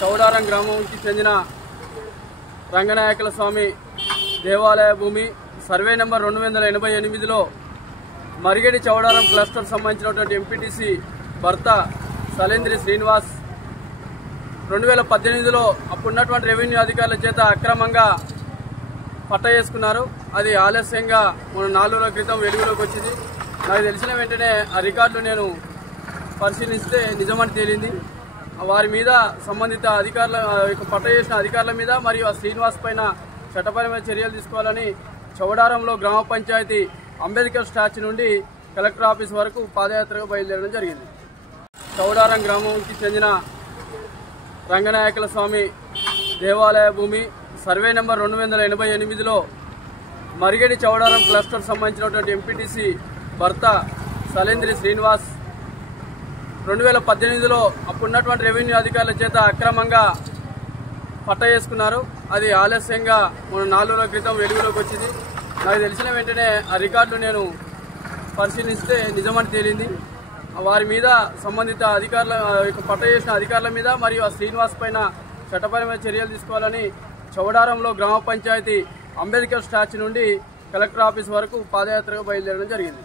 చౌడారం గ్రామానికి చెందిన రంగనాయకుల స్వామి దేవాలయ భూమి సర్వే నెంబర్ 288లో మరిగడి చౌడారం క్లస్టర్ సంబంధించినటువంటి ఎంపీటీసీ భర్త సలేంద్రి శ్రీనివాస్ 2018లో అప్పుడున్నటువంటి రెవెన్యూ అధికారుల చేత అక్రమంగా పట్ట చేసుకున్నారు. అది ఆలస్యంగా మన 4 రోజుల క్రితం వెలుగులోకి వచ్చింది. నాకు తెలిసిన వెంటనే ఆ రికార్డులు నేను పరిశీలిస్తే నిజమని తేలింది. వారి మీద సంబంధిత అధికారుల పట్ట చేసిన అధికారుల మీద మరియు ఆ శ్రీనివాస్ పైన చట్టపరమైన చర్యలు తీసుకోవాలని చౌడారంలో గ్రామ పంచాయతీ అంబేద్కర్ స్టాచ్యూ నుండి కలెక్టర్ ఆఫీస్ వరకు పాదయాత్రగా బయలుదేరడం జరిగింది. చౌడారం గ్రామానికి చెందిన రంగనాయకుల స్వామి దేవాలయ భూమి సర్వే నెంబర్ 288లో మరిగడి చౌడారం క్లస్టర్ సంబంధించినటువంటి ఎంపీటీసీ భర్త సలేంద్రి శ్రీనివాస్ 2018లో అప్పుడున్నటువంటి రెవెన్యూ అధికారుల చేత అక్రమంగా పట్ట చేసుకున్నారు. అది ఆలస్యంగా మన 4 రోజుల క్రితం వెలుగులోకి వచ్చింది. నాకు తెలిసిన వెంటనే ఆ రికార్డులు నేను పరిశీలిస్తే నిజమని తేలింది. వారి మీద సంబంధిత అధికారుల పట్ట చేసిన అధికారుల మీద మరియు ఆ శ్రీనివాస్ పైన చట్టపరమైన చర్యలు తీసుకోవాలని చౌడారంలో గ్రామ పంచాయతీ అంబేద్కర్ స్టాచ్యూ నుండి కలెక్టర్ ఆఫీస్ వరకు పాదయాత్రగా బయలుదేరడం జరిగింది.